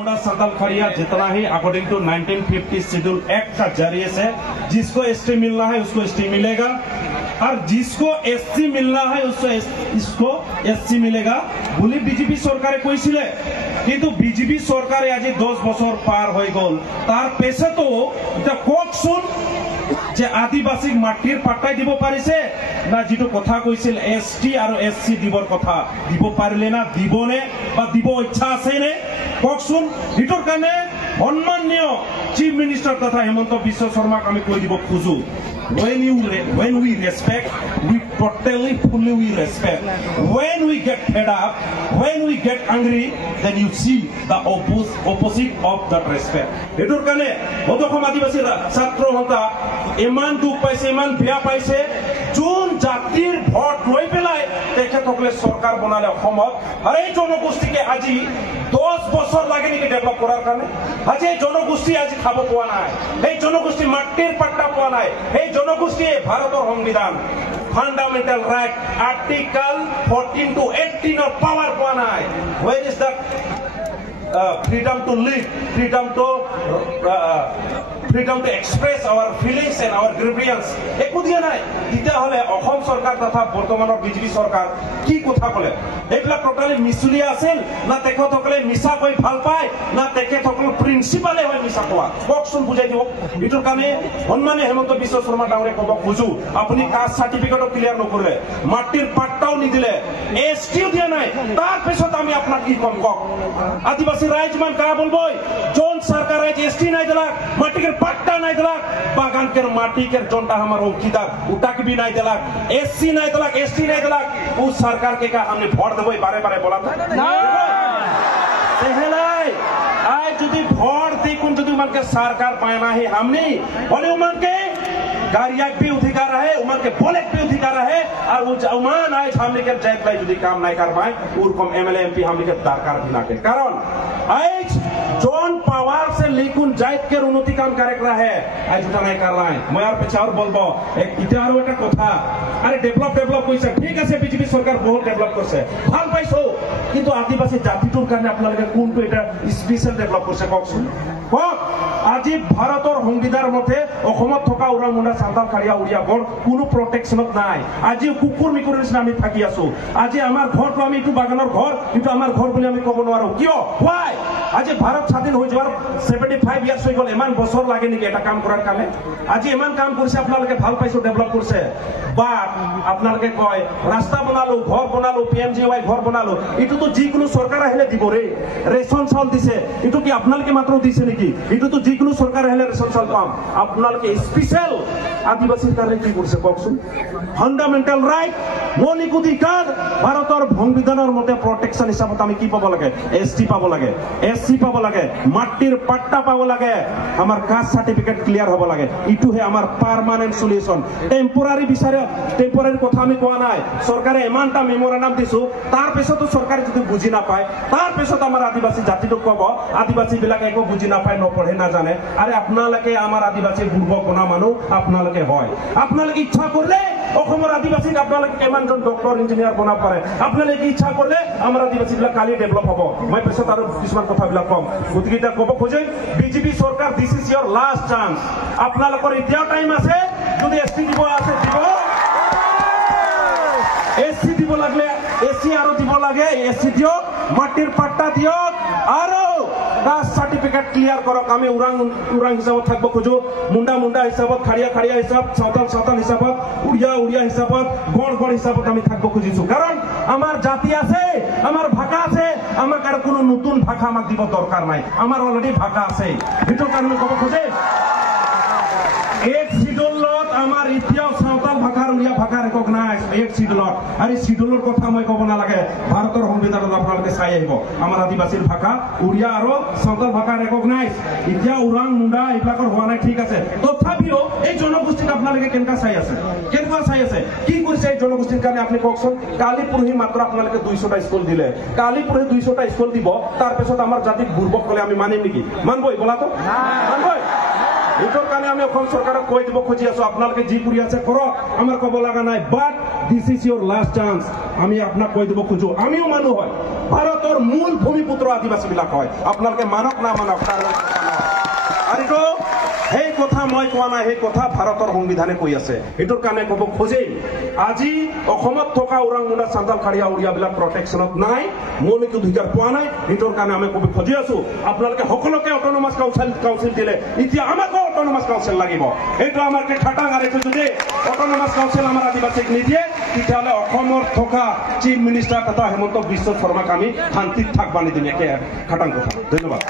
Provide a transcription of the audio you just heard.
संताल खड़िया जितना ही according to 1950 schedule act का जरिए से जिसको एसटी मिलना है उसको एसटी मिलेगा और जिसको एससी मिलना है इसको एससी मिलेगा बोली बीजेपी सरकार কৈছিলে কিন্তু বিজেপি সরকারে আজি 10 বছর পার হয়ে গল তার পেছে তো এটা ককসুন যে আদিবাসীক মাটির পাট্টাই দিব পাৰিছে না যেটো কথা কৈছিল এসটি আৰু এসসি দিবৰ কথা দিব পাৰিলে না দিবনে বা দিব ইচ্ছা আছে নে ককসুন এটোৰ কাৰণে সম্মানীয় চিফ মিনিস্টার তথা হেমন্ত বিশ্ব শর্মাক আমি কৈ দিব খুজু when we respect we totally fully we respect when we get fed up when we get angry then you see the opposite of that respect etor kane odokam adibasi chhatro hota eman duk paise eman bia paise jun jatir vote লই পেলাই তেখেতসকলে সরকার বনালে অসমত আর এই জনগোষ্ঠীকে আজি 10 বছর লাগে নাকি ডেভেলপ করার কারণে আজি এই জনগোষ্ঠী আজি খাব পোৱা নাই এই জনগোষ্ঠী মাটিৰ পাট্টা পোৱা নাই এই জনগোষ্ঠী ভাৰতেৰ সংবিধান fundamental right article 14 to 18 of power পোৱা নাই where is the freedom to live freedom to express our feelings and our grievance একো দিয়া নাই দিতে হলে অসম সরকার তথা বৰ্তমানৰ বিজেপি সরকার কি কথা কলে এইলা টোটালি মিছুলিয়া আছিল না তেখেতসকলে মিছা কৈ ভাল পায় না তেখেতসকল প্ৰিন্সিপালে হয় মিছা কোৱা ককসুন বুজাই দিব এটোৰ কাৰণে সম্মানীয় হেমন্ত বিশ্ব শৰ্মা ডাঙৰে কব খুজু আপুনি কাষ্ট সাৰ্টিফিকেটও ক্লিয়াৰ নকৰিলে মাটিৰ পাট্টাও নিদিলে এসটিও দিয়া নাই তার পিছত আমি আপোনাক কি কম কক আদিবাসী রাইজমান কা বলবই जोन सरकार है एसटी नहीं दिलाक माटी के पट्टा नहीं दिलाक बागान के माटी के जोनटा हमार औकीदार उटा के भी नहीं दिलाक एससी नहीं दिलाक एसटी नहीं दिलाक उस सरकार के का हमने वोट देबो बारे बोला था पहले आज যদি ভোট দি কোন যদি মান के सरकार पाना ही हमने बोले उमन के गाड़ियाक भी अधिकार है उमन के बोले भी अधिकार है और वो उमान आज हमने के जैत भाई যদি काम नहीं कर पाए उरकम एमएलए एमपी हमने के दरकार भी ना के कारण आज जोन पावर से लेकुन जाइत के उन्नति काम करे है आज उठा नहीं कर रहा है मैं और पीछे और बोलबो एक इतिहार এটা কথা আরে ডেভেলপ কইছে ঠিক আছে বিজেপি সরকার বহুত ডেভেলপ করছে ভাল পাইছো কিন্তু আদিবাসী জাতিটোর কারণে আপনাদের কোনটো এটা স্পেশাল ডেভেলপ করছে ককসুন কক আজি ভারতের সংবিধানৰ মতে অসমত থকা উৰাং মুণ্ডা সান্তাল খাড়িয়া উড়িয়া বড় কোনো প্রটেকশনত নাই আজি কুকুর মিকুর নিচিনা আমি থাকি আছো আজি আমার ঘরটো আমি একটু বাগানৰ ঘৰ কিন্তু আমাৰ ঘৰ বলে আমি কব নোৱাৰো কিয় why আজি ভারত স্বাধীন হৈ যাওয়ার 75 ইয়ার্স হৈ গল এমান বছর লাগে নাকি এটা কাম করার কামে আজি এমান কাম কৰিছে আপোনালোকে ভাল পাইছো ডেভেলপ কৰিছে বাট আপোনালোকে কয় রাস্তা বনালো ঘর বনালো পিএমজিওয়াই ঘর বনালো এটো তো যিকোনো সরকার আহিলে দিব রে রেশন চাউল দিছে এটো কি আপোনালোকে মাত্র দিছে নাকি এটো তো যিকোনো সরকার আহিলে রেশন চাউল পাম আপোনালোকে স্পেশাল আদিবাসীর কারণে কি করছে ককসুন ফান্ডামেন্টাল রাইট মৌলিক অধিকার ভারতের সংবিধানের মতে প্রটেকশন হিসাবত আমি কি পাব লাগে এসটি পাব লাগে এসসি পাব লাগে মাটির পাট্টা পাব লাগে আমার কাস্ট সার্টিফিকেট ক্লিয়ার হব লাগে ইটু হে আমার পার্মানেন্ট সলিউশন টেম্পোরারি বিচারে টেম্পোরারি কথা আমি কোয়া নাই সরকারে এমানটা মেমোরান্ডাম দিছো তার পিছতো সরকার যদি বুঝি না পায় তার পিছত আমার আদিবাসী জাতিটো কব আদিবাসী বিলাক একো বুঝি না পায় নপঢ়ে না জানে আরে আপনালকে আমার আদিবাসী বুর্ব কোনা মানুহ আপনালকে হয় আপনালকে ইচ্ছা করলে অসমৰ আদিবাসীক আপনালকে কেমানজন ডক্টৰ ইঞ্জিনিয়াৰ বনাব পাৰে আপনালকে ইচ্ছা কৰলে আমাৰ আদিবাসী বিলাক কালি ডেভেলপ হব মই পিছত আৰু কিছুমান কথা বিলাক কম গতিকে এটা কব খোজে BJP Sarkar this is your last chance আপনালোকৰ এতিয়াও টাইম আছে যদি এসটি দিব আছে দিব এসসি দিব লাগলে এসসি আরো দিব লাগে এসসি দিয়ক মাটির পাট্টা দিয়ক আরো কাস্ট সার্টিফিকেট ক্লিয়ার করক আমি উরাং হিসাবত থাকবো খুঁজো মুন্ডা হিসাবত খাড়িয়া হিসাব সাঁওতাল হিসাবত উড়িয়া হিসাবত গড় হিসাবত আমি থাকবো খুঁজিছো কারণ আমার জাতি আছে আমার ভাষা আছে আমাক আর কোনো নতুন ভাষা আমাক দিব দরকার নাই আমার অলরেডি ভাষা আছে এটো কারণে কব খোঁজে এক শিডিউলত আমার এতিয়াও সাঁওতাল ভাষার উড়িয়া ভাষা রেকগনাইজ এক শিডিউলত আর এই শিডিউলৰ কথা মই কব নালাগে ভাৰতেৰ সংবিধানত আপোনালোকে চাই আহিব আমাৰ আদিবাসীৰ ভাষা উড়িয়া আৰ সাঁওতাল ভাষা ৰেকগনাইজ এতিয়া উৰাং মুণ্ডা এইবিলাকৰ হোৱা নাই ঠিক আছে তথাপিও এই জনগোষ্ঠীক আপোনালোকে কেনেকা চাই আছে কি কৰিছে এই জনগোষ্ঠীৰ কাৰণে আপনি কওকচোন কালি পৰহি মাত্ৰ আপোনালোকে 200টা স্কুল দিলে কালি পৰহি 200টা স্কুল দিব তাৰ পিছত আমাৰ জাতিক বুৰ্বক কলে আমি মানিম নেকি মানবই বলা তো মানবই এটোৰ কাৰণে আমি অসম সৰকাৰক কৈ দিব খুঁজি আছো আপনাদেৰকে জি কৰি আছে করক আমার কব লাগা নাই but this is your last chance আমি আপোনাক কৈ দিব খোজো আমিও মানুহ হয় ভাৰতৰ মূল ভূমিপুত্ৰ আদিবাসীবিলাক হয় আপোনালোকে মানক না মানক আৰু এইটো সেই কথা মই কোৱা নাই সেই কথা ভাৰতৰ সংবিধানে কৈ আছে এইটোৰ কাৰণে ক'ব খোজেই আজি অসমত থকা ওৰাং মুণ্ডা চান্তাল খাৰিয়া উৰিয়াবিলাক প্ৰটেকশ্যনত নাই মৌলিক অধিকাৰ পোৱা নাই এইটোৰ কাৰণে আমি ক'ব খুজি আছো আপোনালোকে সকলোকে অট'নমাছ কাউন্সিল দিলে এতিয়া আমাকো অট'নমাছ কাউন্সিল লাগিব এইটো আমাকে খাটাং আৰু এইটো যদি অট'নমাছ কাউন্সিল আমাৰ আদিবাসীক নিদিয়ে তেতিয়াহ'লে অসমত থকা চিফ মিনিষ্টাৰ তথা হেমন্ত বিশ্ব শৰ্মাক আমি শান্তিত থাকবা নিদিম একে খাটাং কথা ধন্যবাদ